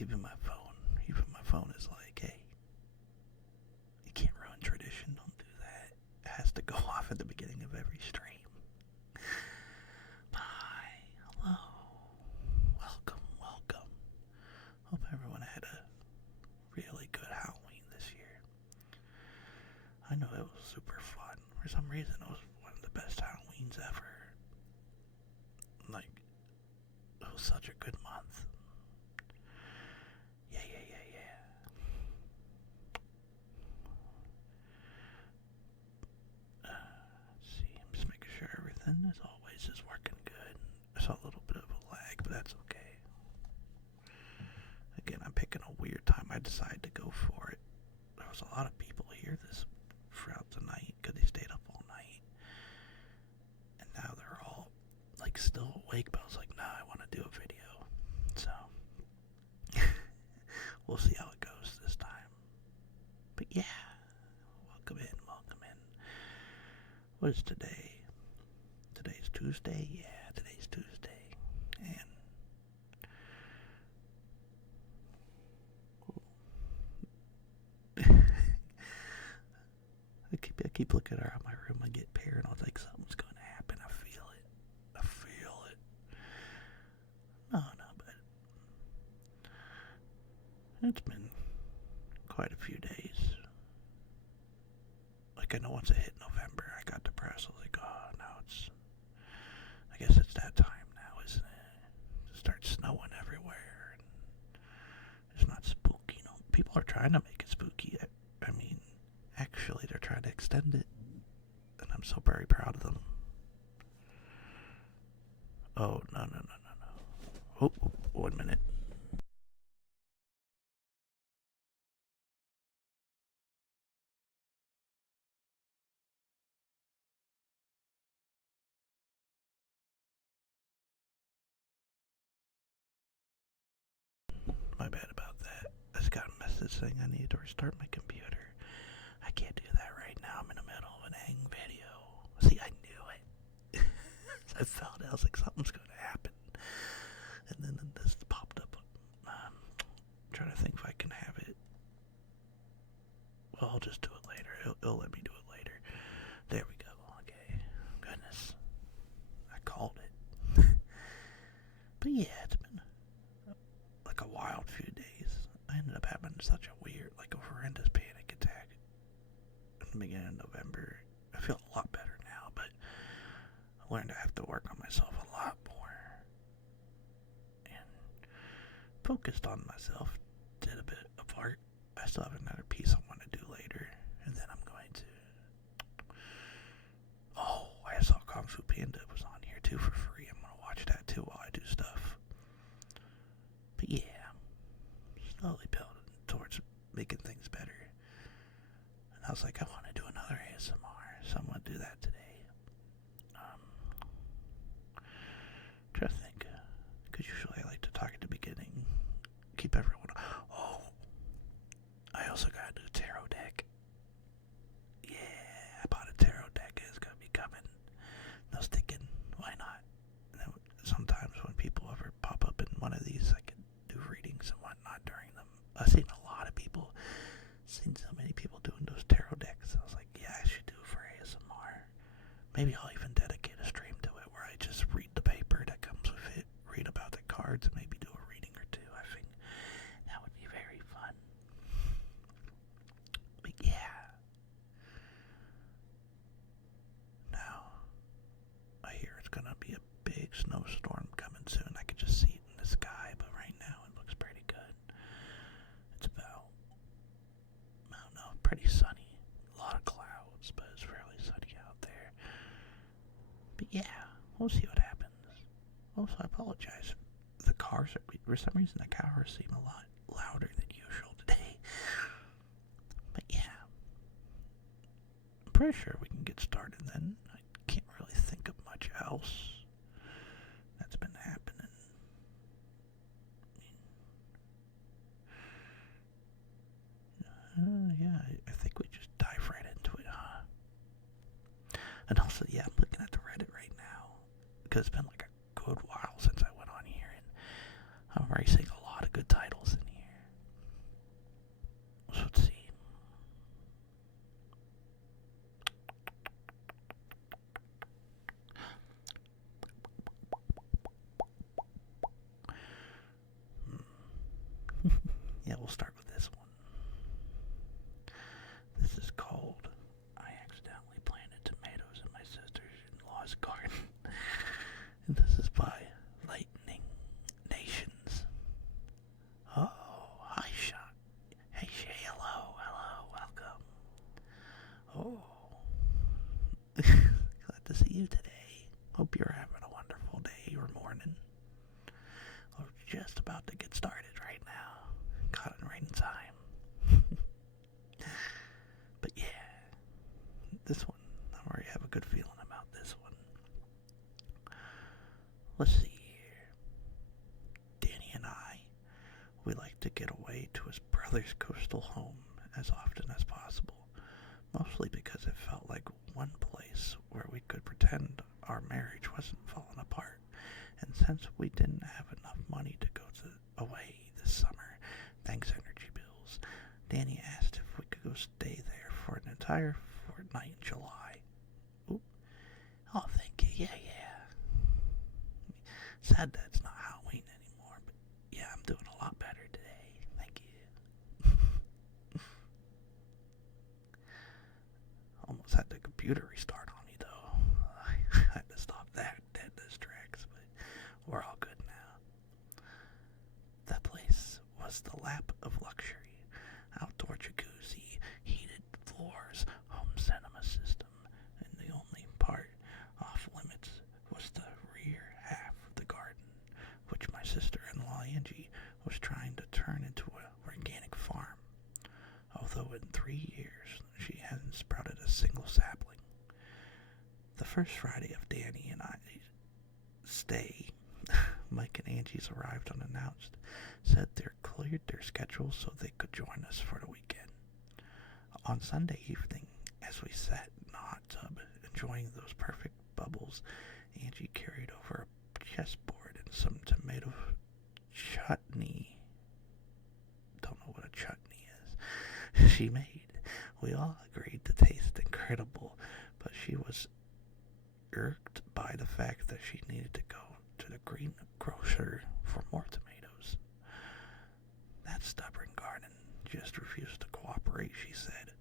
Even my phone is like, hey, you can't ruin tradition. Don't do that. It has to go off at the beginning of every stream. Hi, hello, welcome. Hope everyone had a really good Halloween this year. I know it was super fun. For some reason, it was one of the best Halloweens ever. Like, it was such a good month. Yeah. Let's see, I'm just making sure everything, as always, is working good. I saw a little bit of a lag, but that's okay. Again, I'm picking a weird time. I decided to go for it. There was a lot of people here throughout the night because they stayed up all night. And now they're all, like, still awake, but I was like, nah, I want to do a video. So, we'll see how it goes this time. But yeah, welcome in. What is today? Today's Tuesday? Yeah, today's Tuesday. And I keep looking around my room. I get paranoid, like something's going to happen. I feel it. No, but it's been quite a few days. Like, I know once it hit November, I got depressed. I was like, oh, now I guess it's that time now, isn't it? It starts snowing everywhere. And it's not spooky, People are trying to make it spooky. I mean, actually, they're trying to extend it. And I'm so very proud of them. Oh, no. Oh, 1 minute. My bad about that. I just got a message saying I need to restart my computer. I can't do that right now. I'm in the middle of an hang video. See, I knew it. I felt it. I was like, something's going to happen. And then this popped up. I'm trying to think if I can have it. Well, I'll just do it later. It'll let me do it later. There we go. Okay. Goodness. I called it. But yeah, it's been like a wild few days. I ended up having such a weird, like a horrendous panic attack in the beginning of November. I feel a lot better now, but I learned I have to work on myself a lot more. And focused on myself, did a bit of art. I still have another piece I want to do later, and then I'm going to... Oh, I saw Kung Fu Panda was on here too for free. I'm going to watch that too while I do stuff. But yeah, slowly building towards making things better. And I was like, I want to do another ASMR, so I'm going to do that today. Try to think, because usually I like to talk at the beginning, keep everyone... Oh, I also got a new tarot deck. Yeah, I bought a tarot deck. It's going to be coming. No sticking. Why not? Sometimes when people ever pop up in one of these, I can do readings and whatnot during them. I've seen seen so many people doing those tarot decks. I was like, yeah, I should do it for ASMR. Maybe I'll even dedicate a stream to it where I just read the paper that comes with it, read about the cards, and maybe do a reading or two. I think that would be very fun. But yeah. Now, I hear it's gonna be a big snowstorm coming soon. I could just see it in the sky, but right now it looks pretty good. It's about, I don't know, pretty sunny. A lot of clouds, but it's fairly sunny out there. But yeah, we'll see what happens. Also, I apologize. The cars are, for some reason, the cars seem a lot louder than usual today. But yeah, I'm pretty sure we can get started then. I can't really think of much else that's been happening. Yeah, I think we just dive right into it, huh? And also, yeah, I'm looking at the Reddit right now, because it's been like a good while since I went on here, and I'm already seeing a lot of good titles in here. We liked to get away to his brother's coastal home as often as possible, mostly because it felt like one place where we could pretend our marriage wasn't falling apart. And since we didn't have enough money to go away this summer, thanks energy bills, Danny asked if we could go stay there for an entire fortnight in July. Oop. Oh, thank you. Yeah. Sad that it's not Halloween anymore, but yeah, I'm doing a lot better today. Thank you. Almost had the computer restart on me, though. I had to stop that dead distracts, but we're all good now. That place was the lap of luxury. Outdoor jacuzzi, heated floors, home cinema system, and the only part off limits was the rear half of the garden, which my sister-in-law Angie was trying to turn into an organic farm, although in 3 years she hadn't sprouted a single sapling. The first Friday of Danny and I's stay, Mike and Angie's arrived unannounced, said they cleared their schedules so they could join us for the weekend. On Sunday evening, as we sat in the hot tub enjoying those perfect bubbles, Angie carried over a chessboard and some tomato chutney. Don't know what a chutney is. She made. We all agreed to taste incredible, but she was irked by the fact that she needed to go to the greengrocer for more tomatoes. That stubborn garden just refused to cooperate, she said.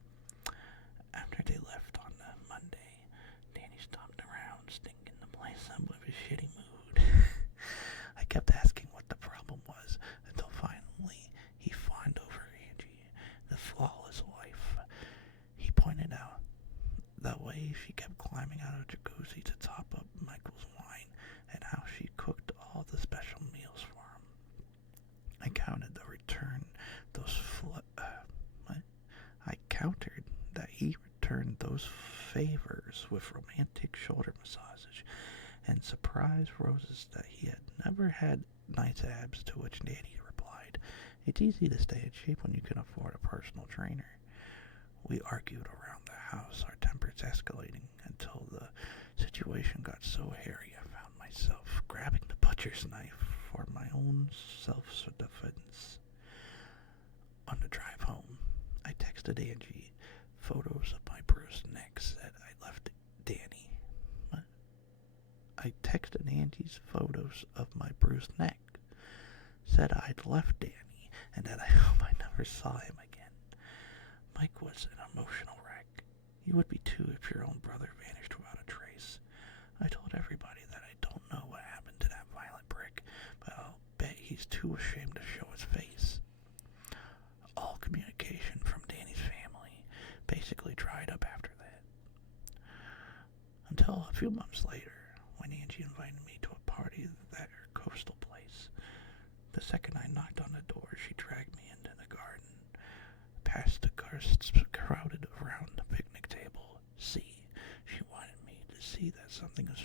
After they left on the Monday, Danny stomped around, stinking the place up with his shitty mood. I kept asking what the problem was, until finally he fawned over Angie, the flawless wife. He pointed out the way she kept climbing out of the jacuzzi to top up Michael's wine, and how she cooked all the special meals for him. I countered that he returned those favors with romantic shoulder massage and surprise roses that he had never had nice abs, to which Danny replied, "It's easy to stay in shape when you can afford a personal trainer." We argued around the house, our tempers escalating, until the situation got so hairy I found myself grabbing the butcher's knife for my own self-defense. On the drive home, I texted Angie photos of my bruised neck, said I left Danny. I texted Angie's photos of my bruised neck, said I'd left Danny, and that I hope I never saw him again. Mike was an emotional wreck. You would be too if your own brother vanished without a trace. I told everybody that I don't know what happened to that violent prick, but I'll bet he's too ashamed to show his face. All communication from Danny's family basically dried up after that. Until a few months later, when Angie invited me to a party at her coastal place. The second I knocked on the door, she dragged me into the garden, past the guests crowded around the picnic table. See, she wanted me to see that something was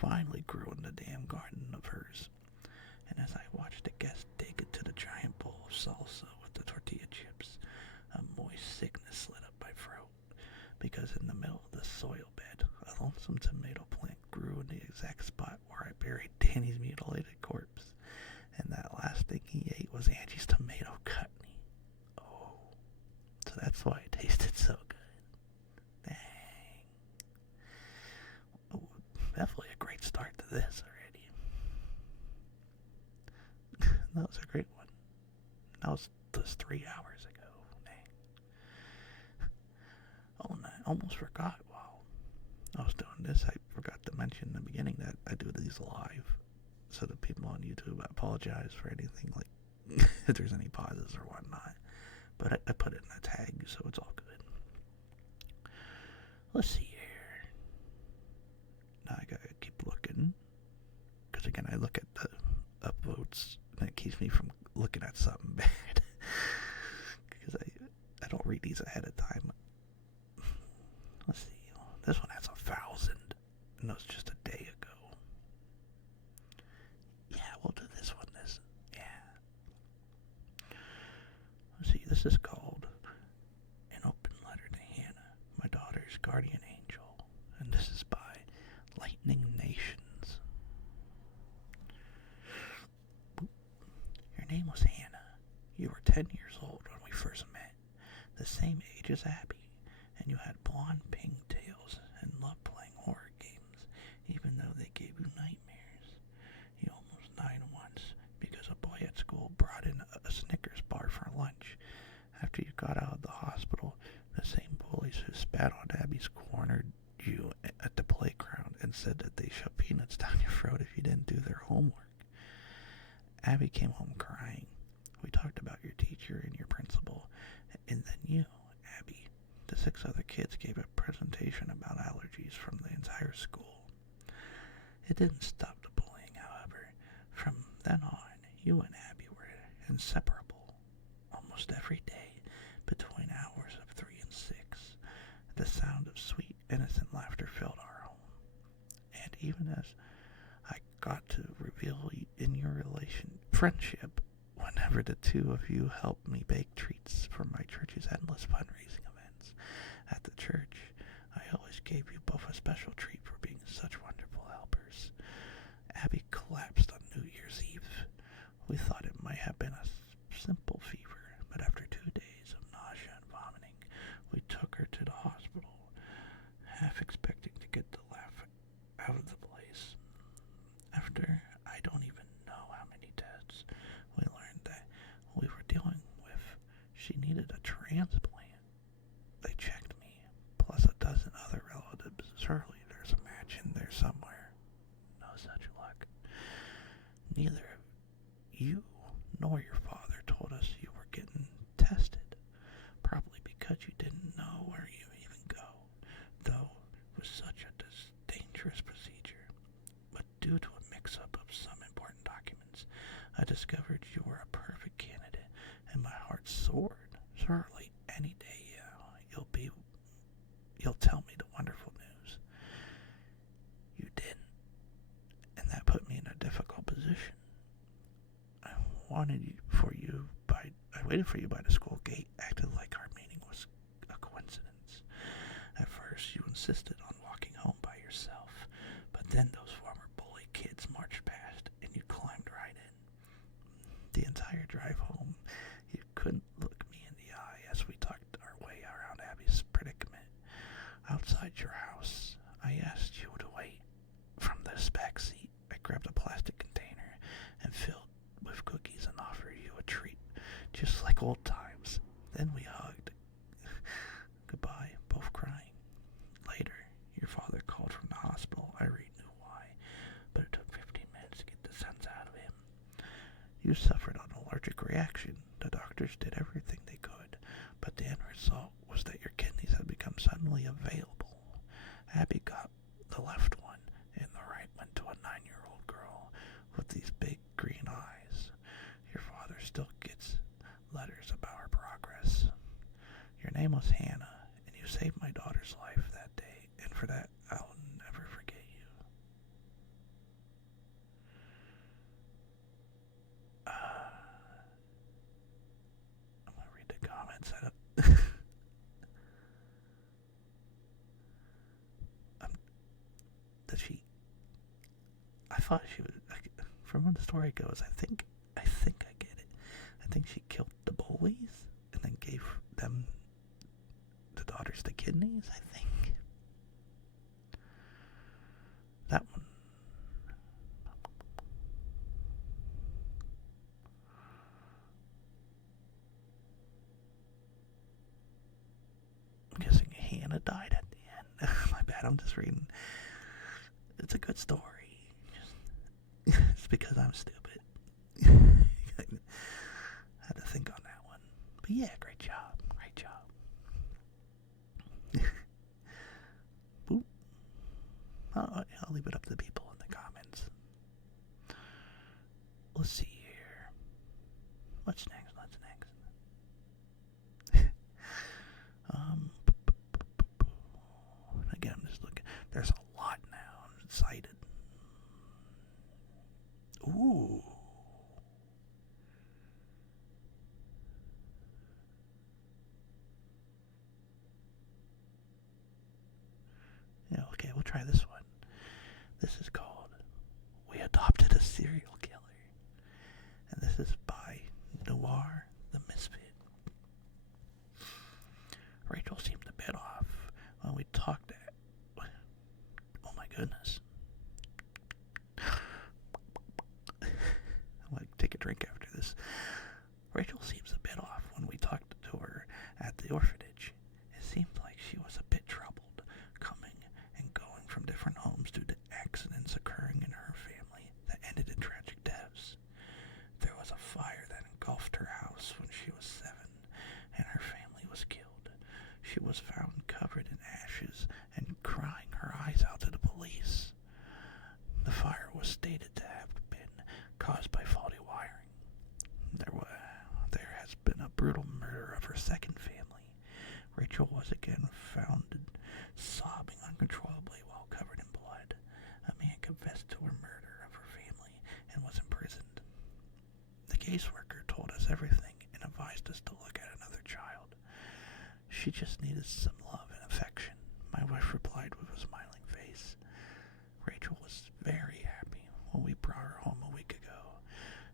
finally grew in the damn garden of hers. And as I watched the guests dig into the giant bowl of salsa with the tortilla chips, a moist sickness slid up my throat, because in the middle of the soil bed, a lonesome tomato plant grew in the exact spot where I buried Danny's mutilated corpse. And that last thing he ate was Angie's tomato chutney. Oh, so that's why it tasted so good. Dang. Oh, definitely a great start to this already. That was a great one. That was just 3 hours ago. Dang. Oh, and I almost forgot while I was doing this, I forgot to mention in the beginning that I do these live. So the people on YouTube, I apologize for anything, like, if there's any pauses or whatnot. But I put it in the tag, so it's all good. Let's see here. Now I gotta keep looking. Because again, I look at the upvotes, and it keeps me from looking at something bad. Because I don't read these ahead of time. Let's see. This one has 1,000. And that was just a day ago. Yeah, we'll do this one. Yeah. This is called An Open Letter to Hannah, My Daughter's Guardian Angel, and this is by Lightning Nations. Your name was Hannah. You were 10 years old when we first met, the same age as Abby, and you had blonde pigtails and loved playing horror games, even though they gave you nightmares. You almost died once because a boy at school brought in a Snickers bar for lunch. After you got out of the hospital, the same bullies who spat on Abby's cornered you at the playground and said that they shoved peanuts down your throat if you didn't do their homework. Abby came home crying. We talked about your teacher and your principal, and then you, Abby. The 6 other kids gave a presentation about allergies from the entire school. It didn't stop the bullying, however. From then on, you and Abby were inseparable. Almost every day, between hours of 3 and 6, the sound of sweet, innocent laughter filled our home. And even as I got to reveal in your friendship, whenever the two of you helped me bake treats for my church's endless fundraising events at the church, I always gave you both a special treat for being such wonderful helpers. Abby collapsed on New Year's Eve. We thought it might have been a simple fever, but after 2 days of nausea and vomiting, we took her to the hospital, half expecting to get the laugh out of the place. After I don't even know how many tests, we learned that we were dealing with, she needed a transplant. They checked me, plus a dozen other relatives. Surely there's a match in there somewhere. No such luck. Neither you nor your father told us you were getting tested, probably because you didn't know where you even go, though it was such a dangerous procedure. But due to a mix-up of some important documents, I discovered you were a perfect candidate, and my heart soared. Surely any day you'll tell me the wonderful news. You didn't, and that put me in a difficult position. I waited for you by the school gate, acted like our meeting was a coincidence. At first, you insisted on walking home by yourself, but then those former bully kids marched past, and you climbed right in. The entire drive home, you couldn't look me in the eye as we talked our way around Abby's predicament. Outside your house, I asked you to wait. From this back seat, I grabbed a plastic container and filled with cookies and offered you a treat, just like old times. Then we hugged. Goodbye, both crying. Later, your father called from the hospital. I already knew why, but it took 15 minutes to get the sense out of him. You suffered an allergic reaction. The doctors did everything they could, but the end result was that your kidneys had become suddenly available. Abby got the left one, and the right went to a 9-year-old girl with these big green eyes. Your father still gets letters about our progress. Your name was Hannah, and you saved my daughter's life that day, and for that I'll never forget you. I'm gonna read the comments. I thought she was. From when the story goes, I think I get it. I think she killed the bullies and then gave them the daughters the kidneys. I think that one. I'm guessing Hannah died at the end. My bad. I'm just reading. It's a good story. It's because I'm stupid. I had to think on that one. But yeah, great job. Great job. Boop. I'll leave it up to the people in the comments. Let's see here. What's next? Again, I'm just looking. There's a lot now. I'm excited. Ooh. we'll try this one. This is called We Adopted a Serial Killer. And this is by Noir the Misfit. Rachel seemed a bit off when we talked at... Oh my goodness. I'm going to take a drink after this. Rachel seems a bit off when we talked to her at the orphanage. It seemed like she was a bit troubled, coming and going from different homes due to accidents occurring in her family that ended in tragic deaths. There was a fire that engulfed her house when she was 7, and her family was killed. She was found covered in ashes and crying her eyes out to the police. The fire was stated to have been caused by faulty wiring. There has been a brutal murder of her second family. Rachel was again found sobbing uncontrollably while covered in blood. A man confessed to her murder of her family and was imprisoned. The caseworker told us everything and advised us to look at another child. She just needed some love and affection, my wife replied with a smiling face. Rachel was very happy when we brought her home a week ago.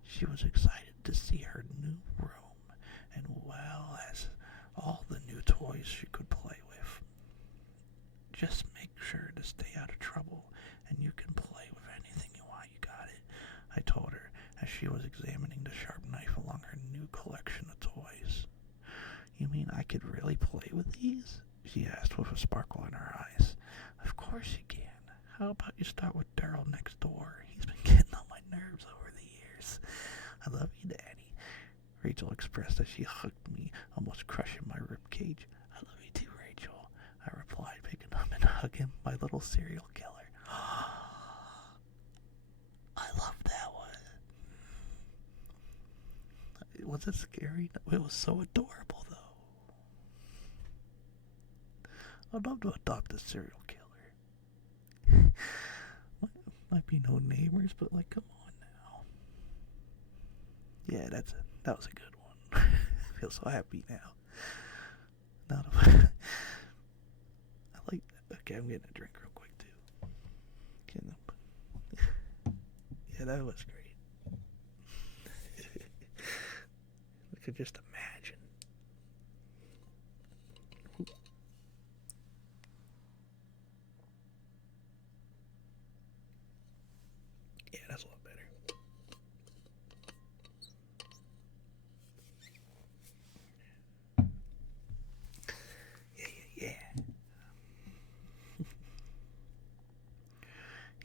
She was excited to see her new room, and well as all the new toys she could play with. Just make sure to stay out of trouble, and you can play with anything you want, you got it, I told her as she was examining the sharp knife along her new collection of toys. You mean I could really play with these? She asked with a sparkle in her eyes. Of course you can. How about you start with Daryl next door? He's been getting on my nerves over the years. I love you, Daddy. Rachel expressed as she hugged me, almost crushing my ribcage. I love you too, Rachel, I replied, picking up and hugging my little serial killer. I love that one. Was it scary? No, it was so adorable, though. I'd love to adopt a serial killer. Might be no neighbors, but like, come on now. Yeah, that was a good one. I feel so happy now. I like that. Okay, I'm getting a drink real quick too. Yeah, that was great. I could just imagine. Yeah, that's a lot better. Yeah.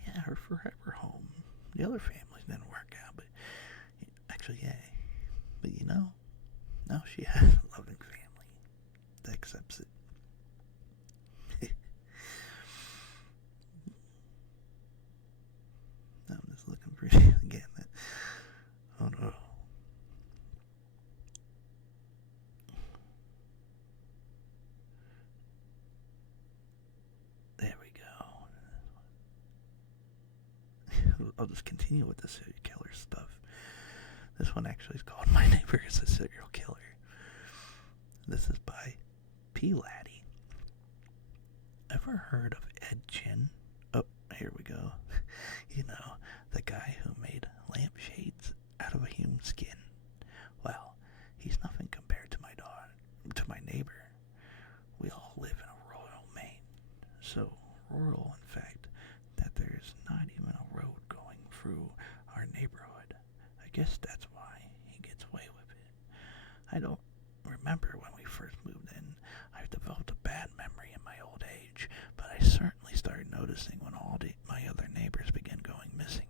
Yeah, her forever home. The other families didn't work out, but actually, yeah. But now she has a loving family that accepts it. I'm just looking pretty again. Oh no. There we go. I'll just continue with the serial killer stuff. This one actually is called My Neighbor is a Serial Killer. This is by P. Laddie. Ever heard of Ed Chin? Oh, here we go. You know, the guy who made lampshades out of a human skin. Well, he's nothing compared to my neighbor. We all live in a rural Maine. So rural, in fact, that there's not even a road going through our neighborhood. I guess that's why he gets away with it. I don't remember when we first moved in. I've developed a bad memory in my old age, but I certainly started noticing when all my other neighbors began going missing.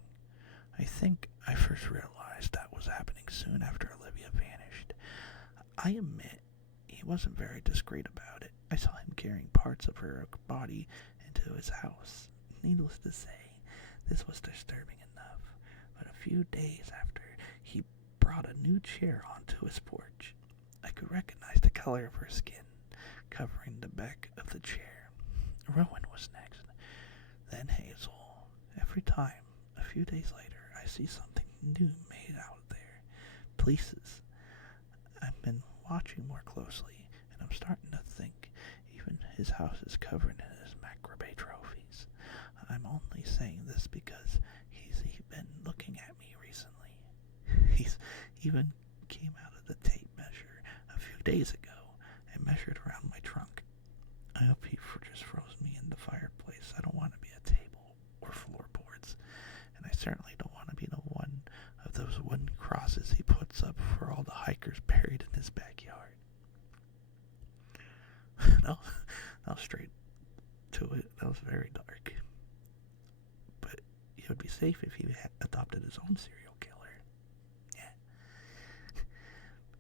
I think I first realized that was happening soon after Olivia vanished. I admit he wasn't very discreet about it. I saw him carrying parts of her body into his house. Needless to say, this was disturbing enough, but a few days after, he brought a new chair onto his porch. I could recognize the color of her skin, covering the back of the chair. Rowan was next, then Hazel. Every time, a few days later, I see something new made out there. Places. I've been watching more closely, and I'm starting to think even his house is covered in his macrame trophies. I'm only saying this because he's been looking at me recently. He's even came out of the tape measure a few days ago and measured around my trunk. I hope he just froze me in the fireplace. I don't want to be a table or floorboards, and I certainly don't want to be the one of those wooden crosses he puts up for all the hikers buried in his backyard. No, that was straight to it. That was very dark. But he would be safe if he had adopted his own serial killer. Yeah.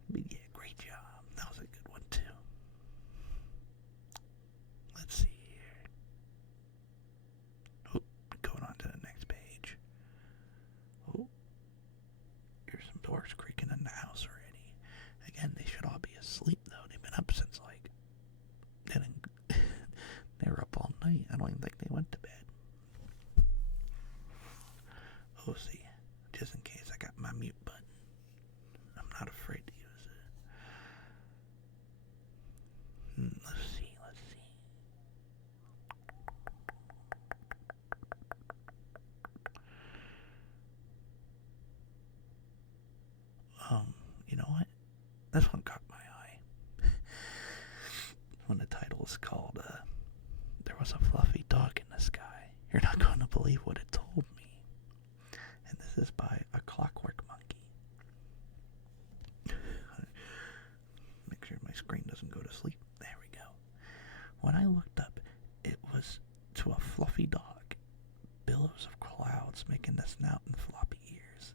But yeah, great job. That was a good one too. Let's see here. Oh, going on to the next page. Oh, here's some doors creaking in the house already. Again, they should all be asleep though. They've been up since they were up all night. I don't even think they went to bed. Oh, see, just in case I got my mute button. I'm not afraid to use it. Let's see. You know what? This one caught my eye. When the title is called, There Was a Fluffy Dog in the Sky. You're not going to believe what it told me. And this is by A Clockwork Monkey. Make sure my screen doesn't go to sleep. There we go. When I looked up, it was to a fluffy dog. Billows of clouds making the snout and floppy ears.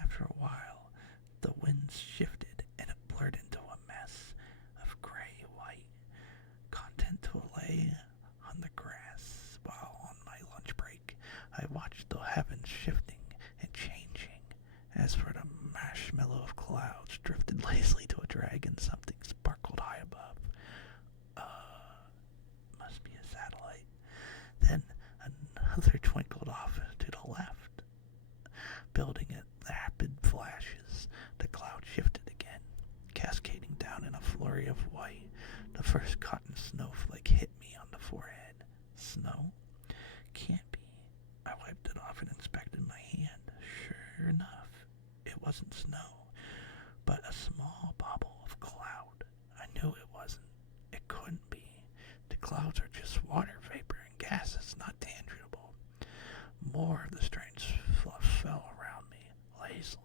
After a while, the winds shifted and it blurred into a mess of gray-white, content to lay on the grass. While on my lunch break, I watched the heavens shifting and changing. As for the marshmallow of clouds, drifted lazily to a dragon. Something sparkled high above. Must be a satellite. Then another twinkled off to the left. Building in rapid flashes, the cloud shifted again, cascading down in a flurry of white. The first cotton snowflake hit me on the forehead. Snow? Can't be. I wiped it off and inspected my hand. Sure enough, it wasn't snow, but a small bubble of cloud. I knew it wasn't. It couldn't be. The clouds are just water vapor and gases, not tangible. More of the strange fluff fell around me, lazily.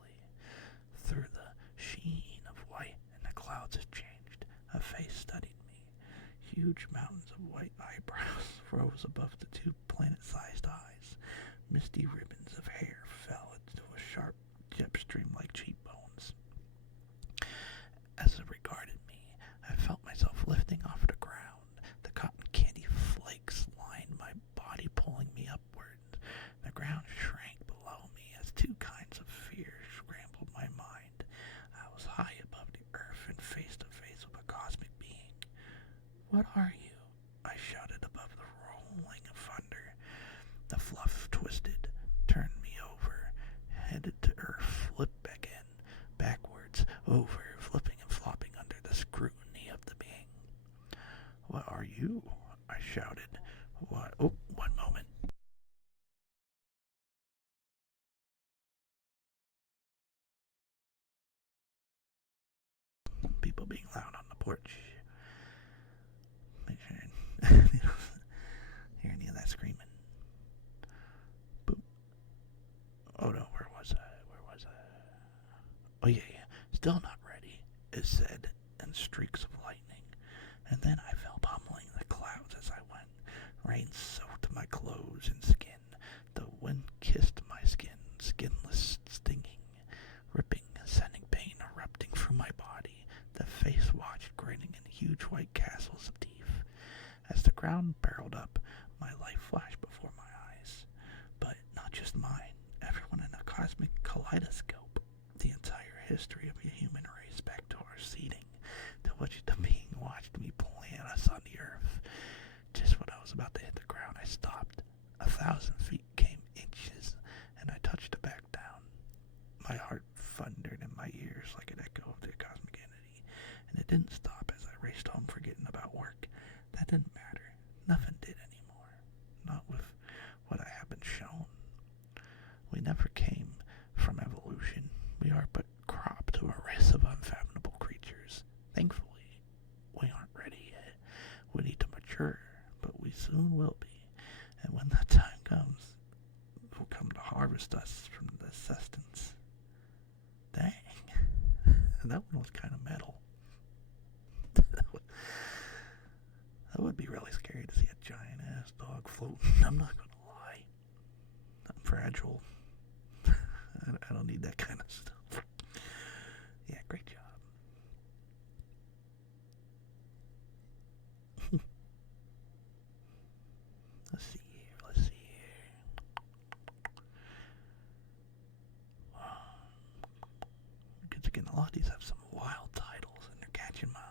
Through the sheen of white, and the clouds had changed. A face studied me. Huge mountains of white eyebrows rose above the two planet-sized eyes. Misty ribbons of hair fell into a sharp jet stream like cheekbones. As it regarded me, I felt myself lifting off the ground. The cotton candy flakes lined my body, pulling me upward. The ground shrank below me as two kinds of fear scrambled my mind. I was high above the earth and face to face with a cosmic being. What are you? I shouted above the rolling of thunder. The fluff twisted, turned me over, headed to earth, flipped back in, backwards, over, flipping and flopping under the scrutiny of the being. What are you? I shouted. What? Oh, one moment. People being loud on the porch. Make sure you don't hear any of that screaming. Boop. Oh no, where was I? Oh yeah. Still not ready, it said in streaks of lightning. And then I fell pummeling the clouds as I went. Rain soaked my clothes and skin. The wind kissed my skin, skinless, stinging, ripping, sending pain erupting through my body. The face watched, grinning in huge white castles of teeth. As the ground barreled up, my life flashed before my eyes. But not just mine, everyone in a cosmic kaleidoscope. The entire history of the human race back to our seeding, to which the being watched me plant us on the earth. Just when I was about to hit the ground, I stopped. 1,000 feet came inches, and I touched it back down. My heart thundered in my ears like an echo of the cosmic entity, and it didn't stop as I raced home forgetting about work. That didn't matter. Nothing did anymore. Not with what I soon will be. And when that time comes, will come to harvest us from the sustenance. Dang. That one was kind of metal. That would be really scary to see a giant ass dog floating. I'm not gonna lie. I'm fragile. I don't need that kind of stuff. Yeah, great job. Let's see here. Because again, a lot of these have some wild titles and they're catching my eye.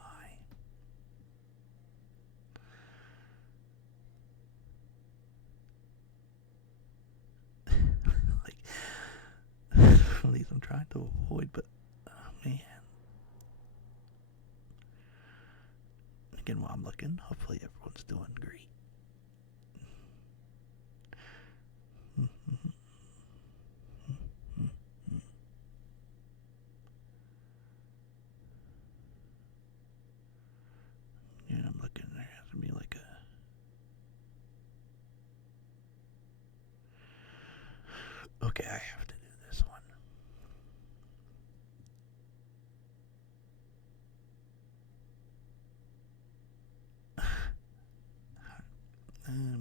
Some of these I'm trying to avoid, but man. Again, while I'm looking, hopefully everyone's doing great. And I'm looking, there has to be like a... Okay, I have to do this one.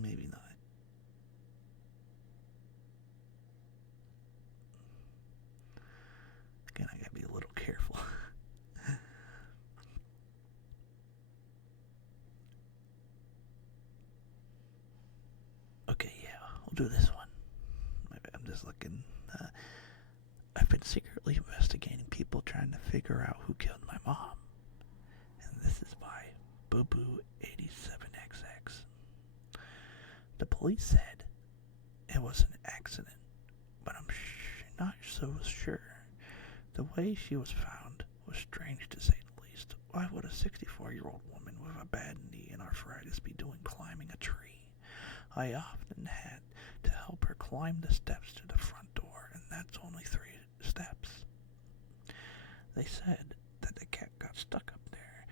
Maybe not. Again, I gotta be a little careful. Okay, yeah, we'll do this one. I'm just looking. I've been secretly investigating people trying to figure out who killed my mom. And this is by Boo Boo 87XX. The police said it was an accident, but I'm not so sure. The way she was found was strange to say the least. Why would a 64-year-old woman with a bad knee and arthritis be doing climbing a tree? I often had to help her climb the steps to the front door, and that's only 3 steps. They said that the cat got stuck up there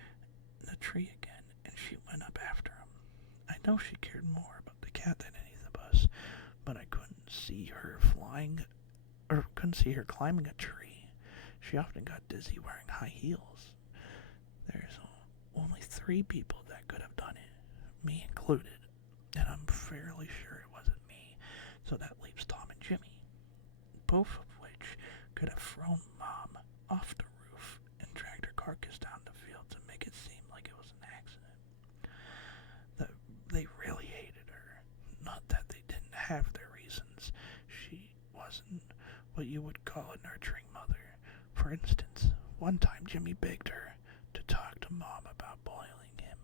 in the tree again, and she went up after him. I know she cared more about the cat than any of us, but I couldn't see her climbing a tree. She often got dizzy wearing high heels. There's only 3 people that could have done it, me included, and I'm fairly sure it wasn't me, so that leaves Tom and Jimmy, both of which could have thrown Mom off the roof and dragged her carcass down the field to make it seem like it was an accident. They really hated her. Not that they didn't have their reasons. She wasn't what you would call a nurturing mother. For instance, one time Jimmy begged her to talk to Mom about boiling him,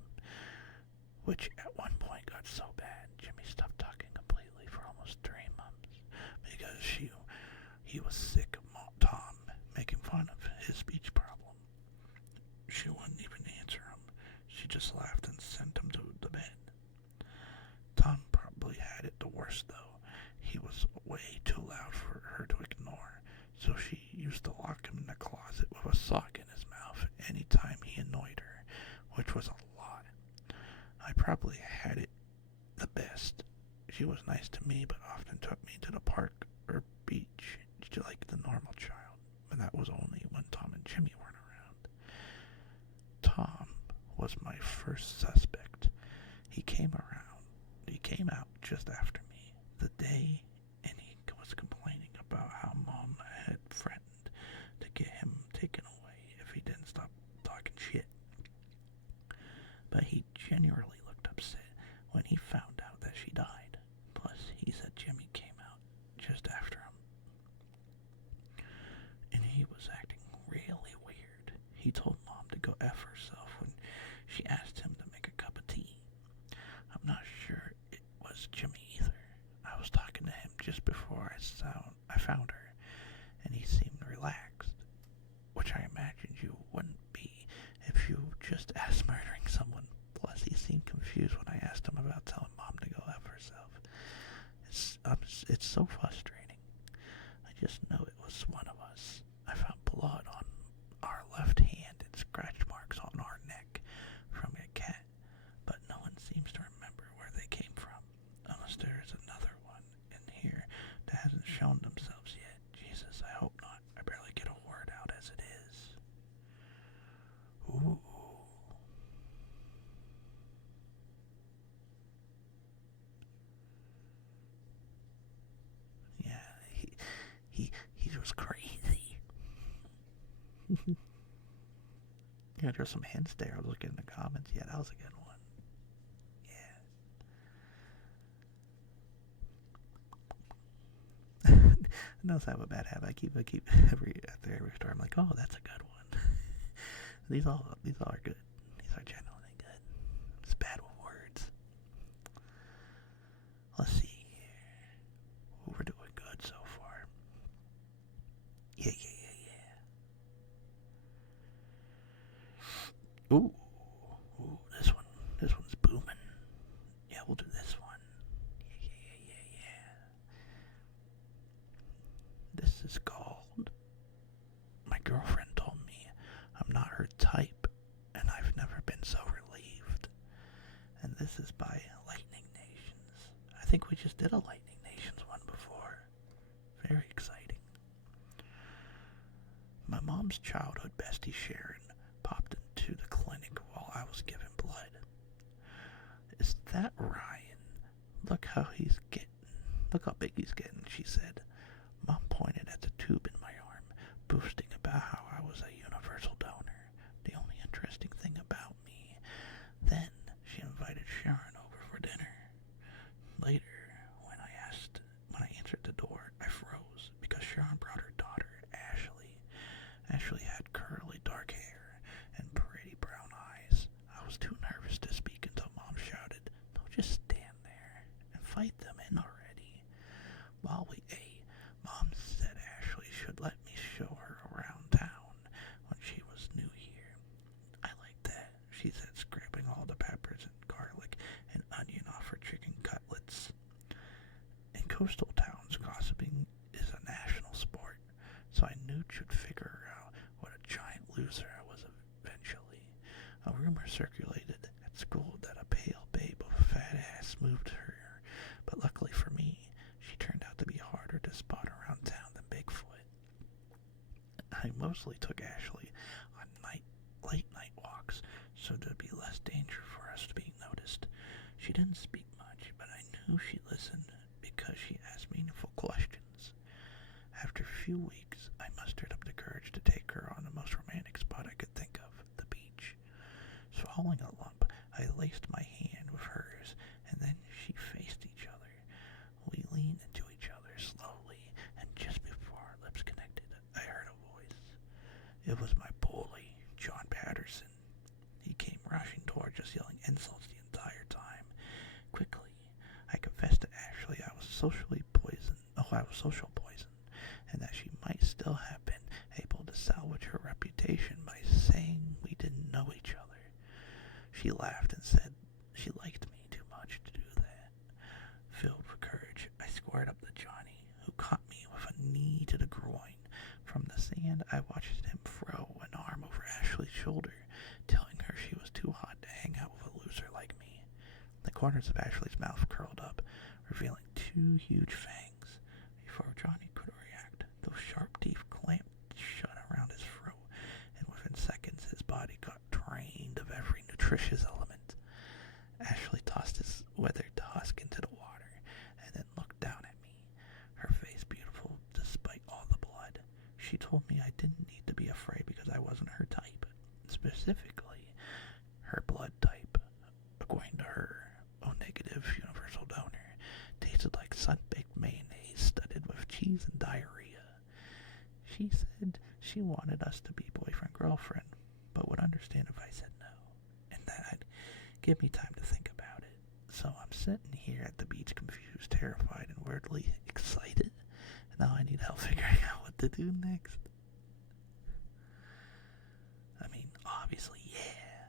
which at one point got so bad Jimmy stopped talking completely for almost 3 months because he was sick of Tom making fun of his speech problem. She wouldn't even answer him. She just laughed and sent him to the bed. Tom probably had it the worst though. He was way too loud for her to ignore, so she used to lock him in the closet with a sock in his mouth anytime he annoyed her, which was a lot. I probably had it the best. She was nice to me, but often took me to the park or beach like the normal child, but that was only when Tom and Jimmy weren't around. Tom was my first suspect. He came out just after me the day, and he was complaining about how Mom had threatened to get him taken away if he didn't stop talking shit. But he genuinely looked upset when he found out that she died. Plus, he said Jimmy came out just after him, and he was acting really weird. He told Mom to go F herself when she asked him to make a cup of tea. I'm not sure it was Jimmy either. I was talking to him just before I found her, and he seemed relaxed, which I imagined you wouldn't be if you just asked murdering someone. Plus, he seemed confused when I asked him about telling Mom to go F herself. It's so frustrating. I just know it was one of us. I found blood on our left hand and scratch marks on our neck from a cat, but no one seems to remember where they came Ooh. Yeah, he was crazy. Yeah, there's some hints there. I was looking in the comments. Yeah, that was a good one. Yeah. I notice I have a bad habit. I keep after every story. I'm like, oh, that's a good one. These all are good. These are genuinely good. It's bad with words. Let's see here. Ooh, we're doing good so far. Yeah, yeah, yeah, yeah. Ooh, ooh, this one's booming. Yeah, we'll do this one. Yeah, yeah, yeah, yeah, yeah. This is called My Girlfriend Told Me I'm Not Her Type, and I've Never Been So Relieved. And this is by Lightning Nations. I think we just did a Lightning Nations one before. Very exciting. My mom's childhood bestie Sharon popped into the clinic while I was giving blood. Is that Ryan? Look how he's getting. Look how big he's getting, she said. Mom pointed at the tube in my arm, boasting about how I was a universal donor, the only interesting thing about me. Then she invited Sharon over for dinner. Later, when I answered the door, I froze because Sharon brought her daughter, Ashley. Ashley had curly dark hair and pretty brown eyes. I was too nervous to speak until Mom shouted, "Don't just stand there and fight them in already." While we ate, Mom said Ashley should let me show her around town when she was new here. I like that, she said, scraping all the peppers and garlic and onion off her chicken cutlets. In coastal towns, gossiping is a national sport, so I knew she'd figure out what a giant loser I was eventually. A rumor circulated at school that a pale babe of a fat ass moved her, but luckily for me, she turned out to be harder to spot around town than Bigfoot. I mostly took Ashley on late night walks, so there'd be less danger for us to be noticed. She didn't speak much, but I knew she listened because she asked meaningful questions. After a few weeks, I mustered up the courage to take her on the most romantic spot I could think of, the beach. Swallowing a lump, I laced my hand with hers, and then she faced each other. We leaned into each other slowly, and just before our lips connected, I heard a voice. It was my bully, John Patterson. He came rushing towards us, yelling insults the entire time. Quickly, I confessed to Ashley I was social poison, and that she might still have been able to salvage her reputation by saying we didn't know each other. She laughed and said she liked me too much to do that. Filled with courage, I squared up to Johnny, who caught me with a knee to the groin. From the sand, I watched him throw an arm over Ashley's shoulder, telling her she was too hot to hang out with a loser like me. The corners of Ashley's mouth curled up, revealing two huge fangs. Before Johnny could react, those sharp teeth clamped shut around his throat, and within seconds his body got drained of every nutritious element. Ashley tossed his weathered husk into the water, and then looked down at me, her face beautiful despite all the blood. She told me I didn't need to be afraid because I wasn't her type, specifically her blood type. According to her, O-negative universal donor tasted like sun-baked mayonnaise studded with cheese and diarrhea. She said she wanted us to be boyfriend-girlfriend, but would understand if I said no, and that I'd give me time to think about it. So I'm sitting here at the beach confused, terrified, and weirdly excited. And now I need help figuring out what to do next. I mean, obviously, yeah.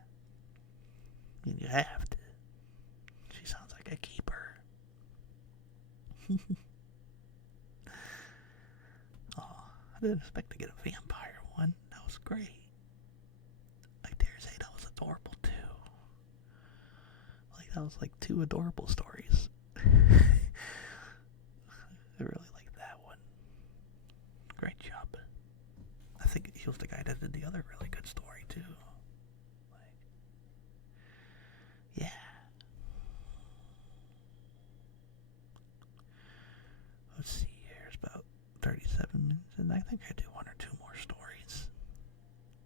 I mean, you have to. She sounds like a keeper. Oh, I didn't expect to get a vampire one. That was great. I dare say that was adorable too. Like, that was like two adorable stories. I really like that one. Great job. I think he was the guy that did the other really good story too. think I do one or two more stories.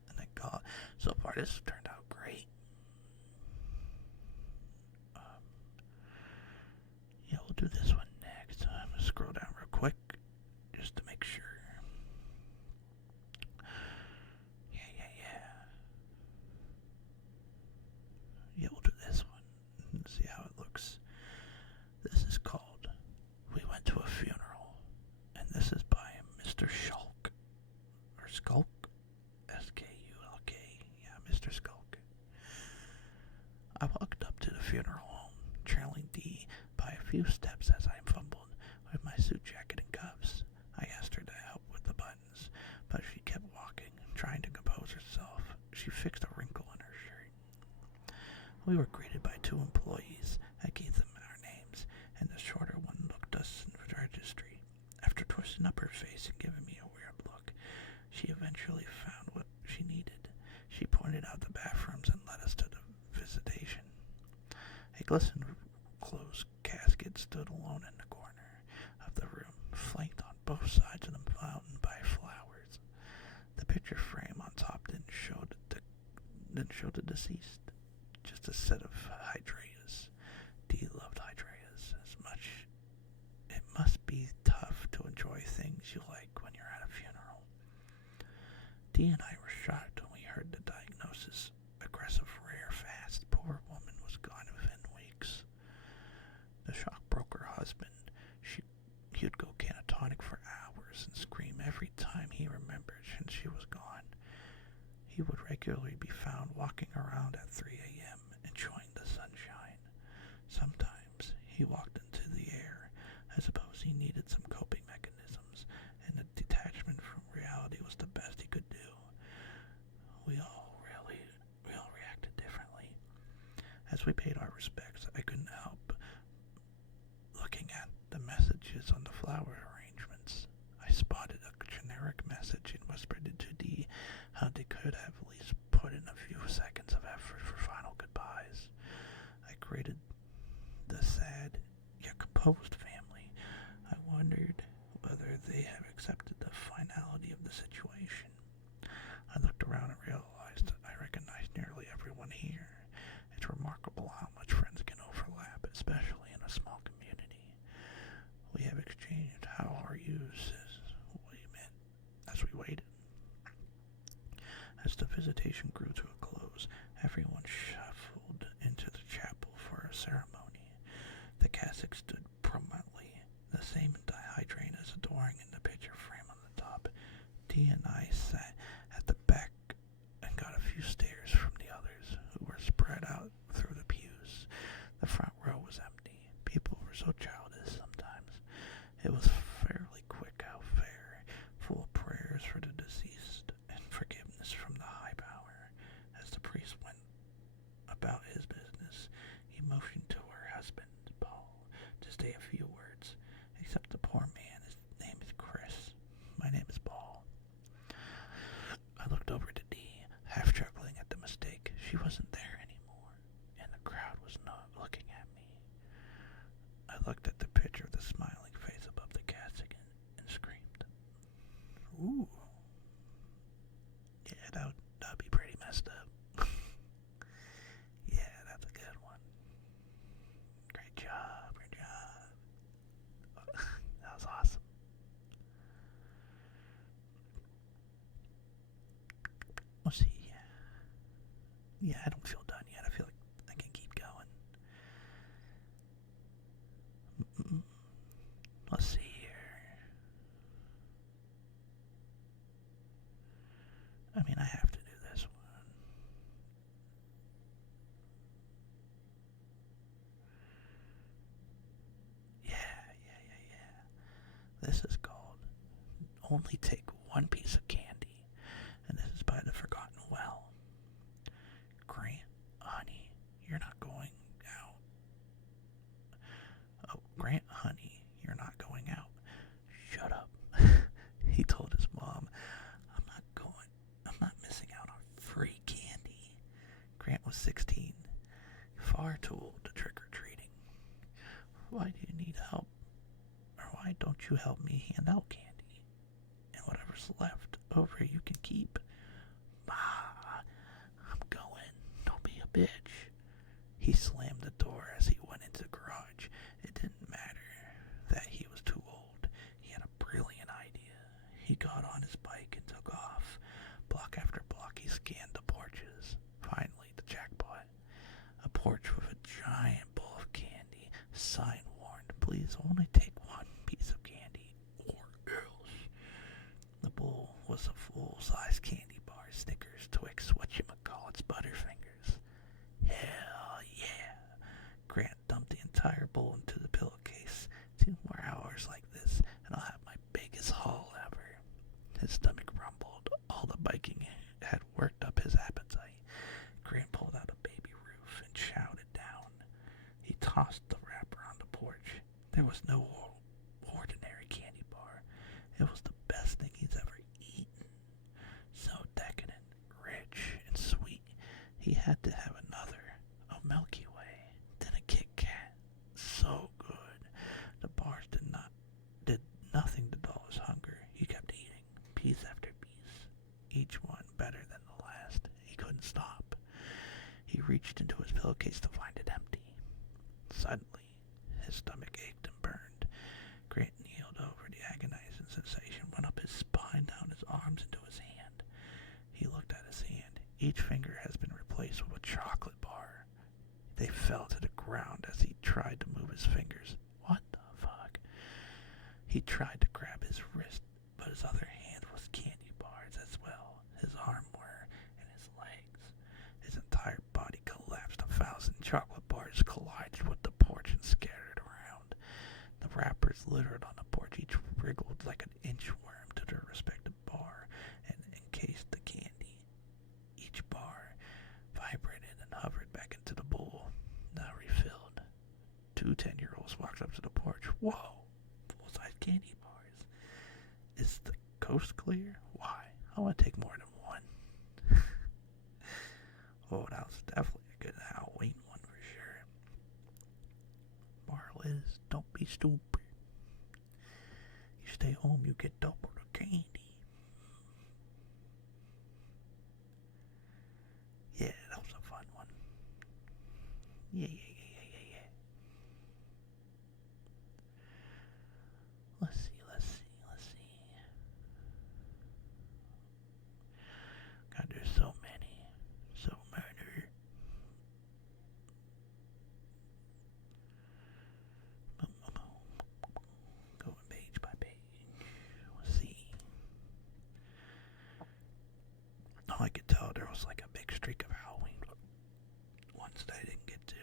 And then God, so far this has turned out great. Yeah, we'll do this one next. I'm gonna scroll down real quick just to make sure. Yeah. Yeah, we'll do this one and see how it looks. This is called We Went to a Funeral, and this is by Mr. Shulk, or Skulk, S-K-U-L-K, yeah, Mr. Skulk. I walked up to the funeral home, trailing Dee by a few steps as I fumbled with my suit jacket and cuffs. I asked her to help with the buttons, but she kept walking, trying to compose herself. She fixed a wrinkle in her shirt. We were greeted by two employees. I gave them our names, and the shorter one looked us in the registry. After twisting up her face and giving me a weird look, she eventually found what she needed. She pointed out the bathrooms and led us to the visitation. A glistening closed casket stood alone in the corner of the room, flanked on both sides of the fountain by flowers. The picture frame on top didn't show the deceased, just a set of hydrangeas. Dee loved hydrangeas as much. It must be tough to enjoy things you like when you're at a funeral. Dee and I were shocked when we heard the diagnosis. Aggressive, rare, fast. Poor woman was gone within weeks. The shock broke her husband. He'd go catatonic for hours and scream every time he remembered since she was gone. He would regularly be found walking around at 3 a.m. enjoying the sunshine. Sometimes he walked into the air. I suppose he needed some coping mechanisms, and the detachment from reality was the best he could do. We all reacted differently. As we paid our respects, I couldn't help looking at the messages on the flower arrangements. I spotted a generic message and whispered it to Dee how they could have at least put in a few seconds of effort for final goodbyes. I created the sad yet composed family. I wondered whether they have accepted the finality of the situation. I looked around and realized I recognized nearly everyone here. It's remarkable how much friends can overlap, especially in a small community. We have exchanged how are yous as we waited. As the visitation grew to a close, everyone shuffled into the chapel for a ceremony. The cassock stood prominently, the same hydrangeas adoring in the picture frame on the top. Dee and I sat at the back and got a few stares from the others, who were spread out through the pews. The front row was empty. People were so childish sometimes. It was fairly quick out fair, full of prayers for the deceased and forgiveness from the high power. As the priest went about his business, he motioned to her husband, Paul, to say a few words. Except the poor man, his name is Chris. My name is Paul. I looked over to Dee, half chuckling at the mistake. She wasn't there anymore, and the crowd was not looking at me. I looked at the picture of the smiling face above the cassock and screamed. Ooh. Yeah, that would be pretty messed up. Yeah, that's a good one. Great job. That was awesome. Let's see. Yeah, I don't feel done yet. I feel like I can keep going. Let's see here. I mean, I have to do this one. Yeah. This is called Only Take One Piece of Candy, and this is by The Forgotten Well. Grant, honey, you're not going out. Oh, Grant, honey, you're not going out. Shut up. He told his mom, I'm not missing out on free candy. Grant was 16, far too old to trick-or-treating. Why do you need help? Or why don't you help me hand out candy? In whatever $5 left over you can keep. Ma, I'm going. Don't be a bitch. He slammed the door as he went into the garage. It didn't matter that he was too old. He had a brilliant idea. He got on his bike and took off. Block after block, he scanned the porches. Finally, the jackpot. A porch with a giant bowl of candy. Sign warned, please only take one piece of candy or else. The bowl was a full-size candy bar, Snickers, Twix, whatchamacallits, Butterfingers. Hell yeah! Grant dumped the entire bowl into the pillowcase. 2 more hours like this, and I'll have my biggest haul ever. His stomach rumbled. All the biking had worked up his appetite. Grant pulled out a baby roof and shouted down. He tossed the wrapper on the porch. There was no ordinary candy bar. It was the best thing he's ever eaten. So decadent, rich, and sweet. He had to have another. A Milky Way, then a Kit Kat. So good. The bars did nothing to dull his hunger. He kept eating, piece after piece, each one better than the last. He couldn't stop. He reached into his pillowcase to find it empty. Suddenly, his stomach ached and burned. Grant kneeled over. The agonizing sensation went up his spine, down his arms, into his hand. He looked at his hand. Each finger has been replaced with a chocolate bar. They fell to the ground as he tried to move his fingers. What the fuck? He tried to grab his wrist, but his other hand was candy bars as well. His arm were, and his legs. His entire body collapsed. 1,000 chocolate bars collided with the porch and scattered around. The wrappers littered on the porch, each wriggled like an inchworm to their respective bar and encased the candy. Each bar vibrated and hovered back into the bowl, now refilled. 2 10-year-olds walked up to the porch. Whoa! Full-size candy bars. Is the coast clear? Why? I want to take more than one. Oh, that was definitely a good Halloween one for sure. Moral is, don't be stupid. You stay home, you get double the candy. Yeah, that was a fun one. Yeah. Let's see. God, there's so many. So many. Going page by page. Let's see. Oh, I could tell there was like a big streak of Halloween ones that I didn't get to.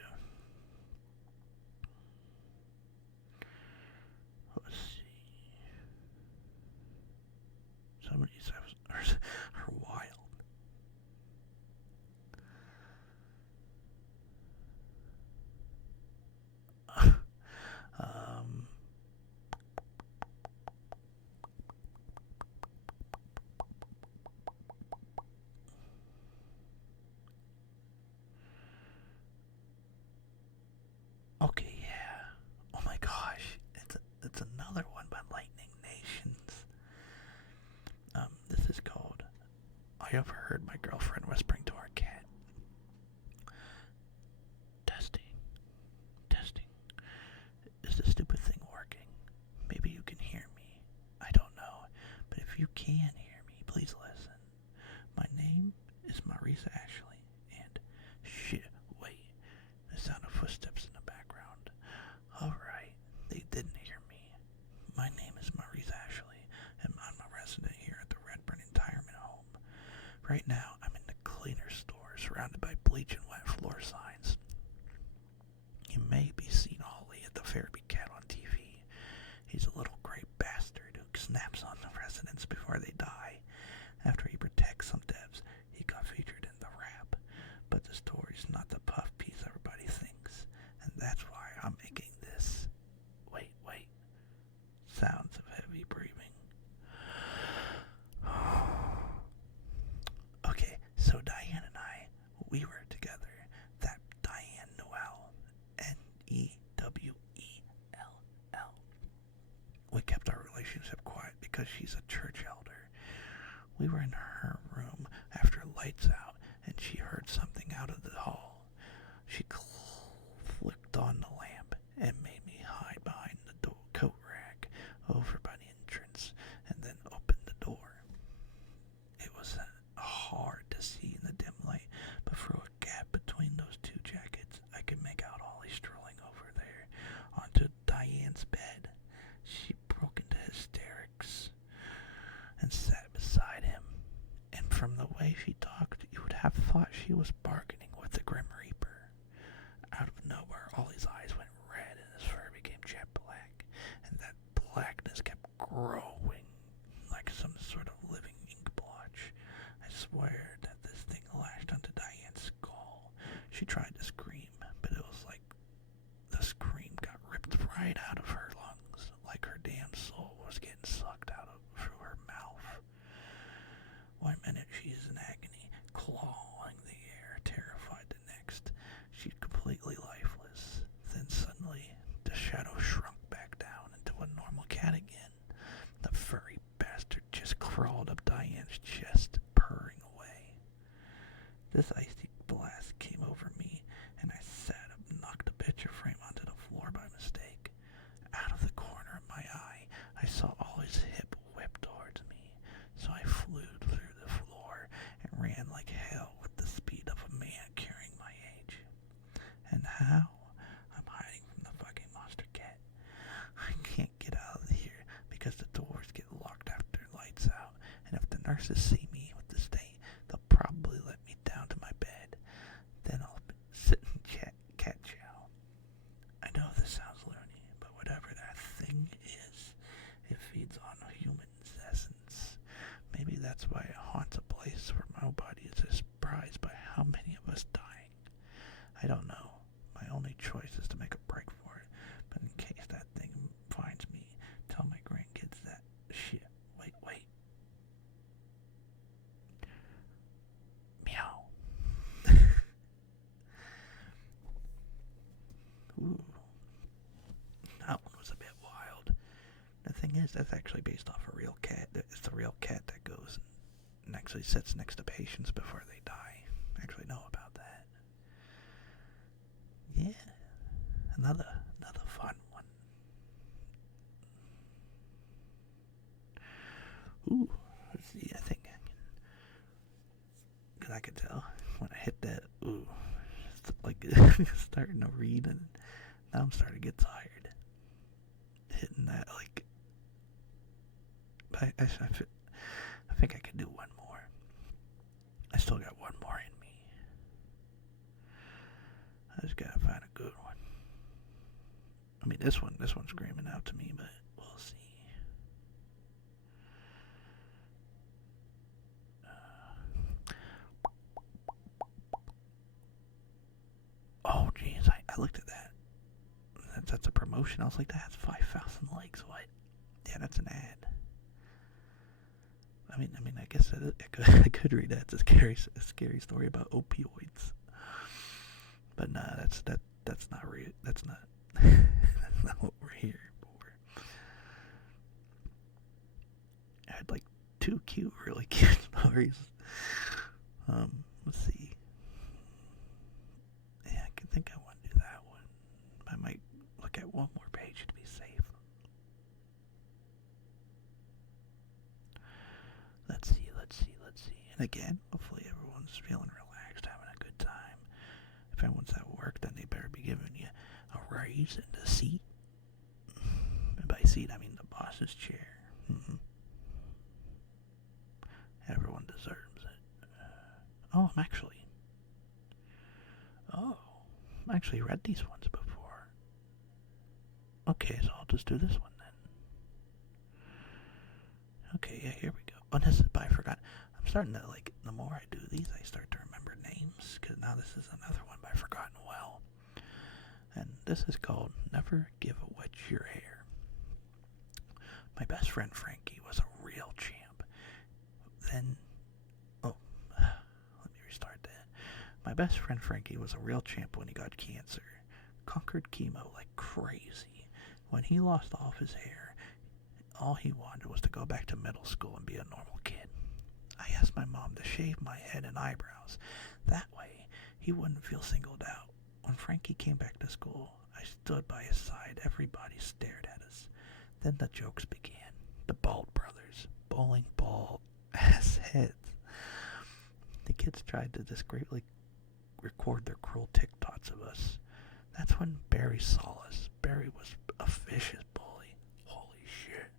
Let's see. Some of these are wild. Okay, yeah. Oh my gosh, it's another one by Lightning Nations. This is called I Overheard My Girlfriend Whispering to Our Cat. Testing. Is this stupid thing working? Maybe you can hear me. I don't know, but if you can hear me, please listen. My name is Maurice Ashley, and shit, wait, the sound of footsteps in the background. Alright, they didn't hear me. My name is Maurice Ashley, and I'm a resident here at the Redburn Retirement Home. Right now, I'm in the cleaner store, surrounded by bleach and wet floor signs. You may be seen Ollie at the Fairby Cat on TV. He's a little gray bastard who snaps on the residents before they die. After he protects some devs, he got featured in the rap. But the story's not the puff piece everybody thinks, and that's why I'm making this. Wait. Sounds of heavy breathing. Okay, so Diane and I, we were together. That Diane Noel. Newell. We kept our relationship quiet because she's a church elder. We were in her room after lights out, and she heard something out of the hall. She flicked on the lamp and made me hide behind the coat rack over by the entrance, and then opened the door. It was hard to see in the dim light, but through a gap between those two jackets, I could make out Ollie strolling over there onto Diane's bed. She broke into hysterics and sat beside him, and from the way she talked, you would have thought she was bargaining with the Grim Reaper. Out of nowhere, Ollie's eyes went red and his fur became jet black, and that blackness kept growing like some sort of living ink blotch. I swear that this thing lashed onto Diane's skull. She tried to scream, but it was like the scream got ripped right out of her lungs, like her damn soul was getting sucked out of through her mouth. 1 minute she's in agony, clawing the air, terrified the next. She's completely lifeless. Then suddenly, the shadow shrunk back down into a normal cat again. The furry bastard just crawled up Diane's chest, purring away. This icy blast came over me, and I sat up and knocked the picture frame onto the floor by mistake. Out of the corner of my eye, I saw Ollie's hip whip towards me, so I flew through the floor and ran like hell with the speed of a man carrying my age. And how? I'm hiding from the fucking monster cat. I can't get out of here because the doors get locked after lights out, and if the nurses see me with the stain, they'll probably let me down to my bed. Then I'll sit and cat chow. I know this sounds loony, but whatever that thing is, it feeds on a human's essence. Maybe that's why it haunts a place where nobody is surprised by how many of us dying. I don't know. My only choice is to make a break for it, but in case that thing finds me, tell my grandkids that shit. Wait. Meow. Ooh. That one was a bit wild. The thing is, that's actually based off a real cat. It's the real cat that goes and actually sits next to patients before they die. I actually know about that. Yeah. Another fun one. Ooh. Let's see. I think I can. Because I could tell when I hit that. Ooh. It's like starting to read, and now I'm starting to get tired. Hitting that, like. But I think I could do one more. I still got one more in me. I just gotta find a good one. I mean, this one's screaming out to me, but we'll see. Oh, jeez, I looked at that. That's a promotion. I was like, that has 5,000 likes. What? Yeah, that's an ad. I mean, I guess I could read that. It's a scary story about opioids. But nah, that's not real. That's not that's not what we're here for. I had like two really cute stories. Let's see. Yeah, I can think I want to do that one. I might look at one more page to be safe. Let's see. And again, hopefully everyone's feeling relaxed, having a good time. If everyone's at work, then they better be giving you a raise and a seat. And by seat, I mean the boss's chair. Mm-hmm. Everyone deserves it. Oh, I'm actually read these ones before. Okay, so I'll just do this one then. Okay, yeah, here we go. Oh, this is by Forgotten. I'm starting to, like, the more I do these, I start to remember names, because now this is another one by Forgotten Well. And this is called Never Give a Witch Your Hair. My best friend Frankie was a real champ. Then, let me restart that. My best friend Frankie was a real champ when he got cancer. Conquered chemo like crazy. When he lost all of his hair, all he wanted was to go back to middle school and be a normal kid. I asked my mom to shave my head and eyebrows. That way, he wouldn't feel singled out. When Frankie came back to school, I stood by his side. Everybody stared at us. Then the jokes began. The Bald brothers, bowling bald ass heads. The kids tried to discreetly record their cruel TikToks of us. That's when Barry saw us. Barry was a vicious bully. Holy shit.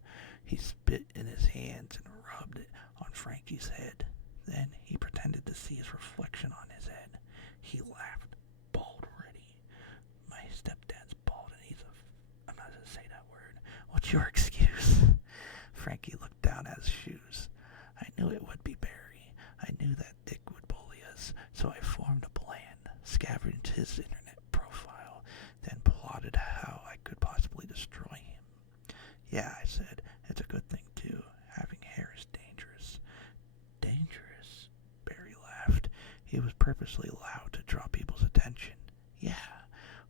He spit in his hands and rubbed it on Frankie's head. Then he pretended to see his reflection on his head. He laughed. Bald ready. My stepdad's bald and he's I'm not gonna say that word. What's your excuse? Frankie looked down at his shoes. I knew it would be Barry. I knew that Dick would bully us, so I formed a plan, scavenged his internet profile, then plotted how I could possibly destroy him. Yeah, I said, it's a good thing too. Having hair is dangerous. Dangerous? Barry laughed. He was purposely loud to draw people's attention. Yeah,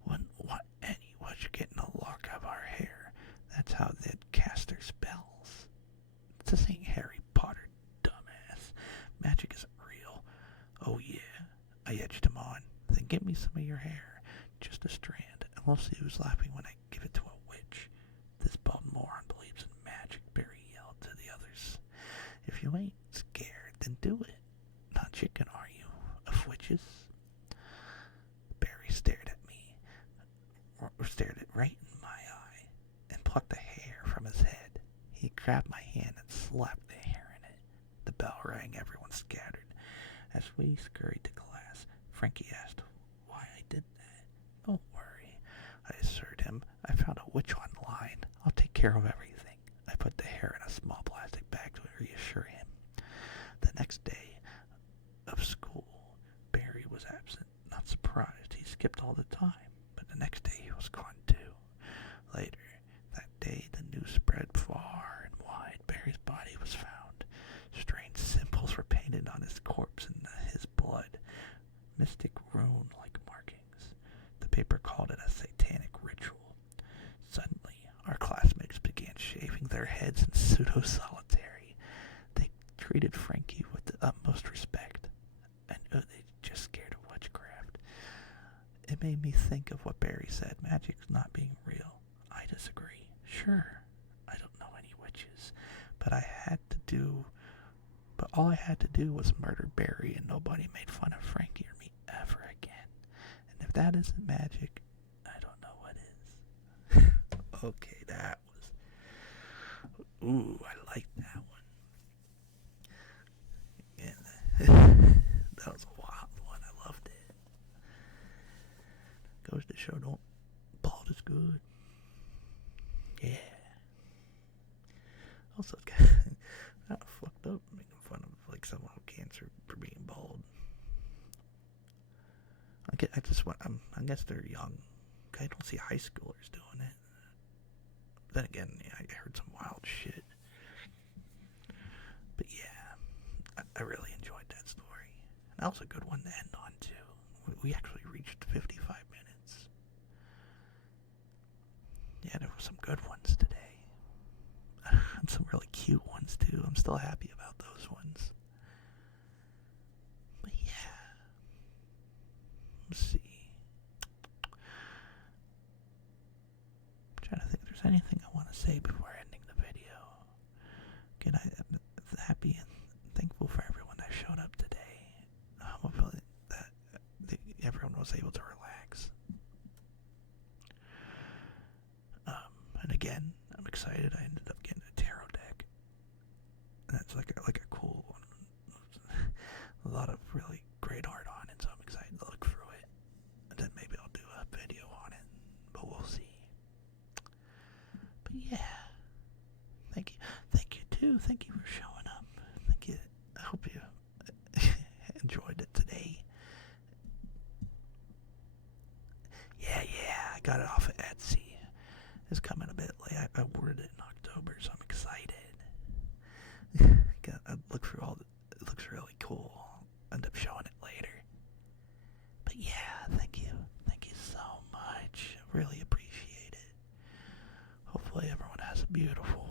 when what any was getting a lock of our hair. That's how they'd cast their spells. This ain't Harry Potter, dumbass. Magic isn't real. Oh yeah. I edged him on. Then give me some of your hair. Just a strand. And we'll see who's laughing when I give it to a witch. This bald moron believes in magic, Barry yelled to the others. If you ain't scared, then do it. Not chicken, are you? Of witches? Barry stared at me. Stared it right in my eye. And plucked a hair from his head. He grabbed my hand and slapped the hair in it. The bell rang. Everyone scattered. As we scurried to class, Frankie asked why I did that. Don't worry, I assured him. I found a witch online. I'll take care of everything. I put the hair in a small plastic bag to reassure him. The next day of school, Barry was absent. Not surprised. He skipped all the time. But the next day he was gone too. Later that day, the news spread far and wide. Barry's body was found. Strange symbols were painted on his corpse and his blood. Mystic rune-like markings. The paper called it a satanic ritual. Suddenly, our classmates began shaving their heads in pseudo-solitary. They treated Frankie with the utmost respect. I knew they just scared of witchcraft. It made me think of what Barry said, magic's not being real. I disagree. Sure, I don't know any witches, but all I had to do was murder Barry and nobody made fun of Frankie or me ever again. And if that isn't magic, I don't know what is. Okay, that was... Ooh, I like that one. Yeah, that was a wild one. I loved it. Goes to show, don't... Bald is good. Yeah. Also, it's kind of fucked up making fun of like someone with cancer for being bald. I guess they're young. I don't see high schoolers doing it. Then again, yeah, I heard some wild shit. But yeah, I really enjoyed that story. And that was a good one to end on too. We actually reached 55 minutes. Yeah, there were some good ones today. And some really cute ones too. I'm still happy about those ones. But yeah. Let's see. I'm trying to think if there's anything I want to say before ending the video. Again, I'm happy and thankful for everyone that showed up today. Hopefully that everyone was able to relax. And again, I'm excited. I ended up getting a tarot deck. That's like a cool one. A lot of really great art on it, so I'm excited to look through it. And then maybe I'll do a video on it, but we'll see. But yeah, thank you too. Thank you for showing up. Thank you. I hope you enjoyed it today. Yeah, I got it off of Etsy. It's coming a bit late. I ordered it in October, so I'm excited. I look through it looks really cool. I'll end up showing it later. But yeah, thank you so much. I really appreciate it. Hopefully everyone has a beautiful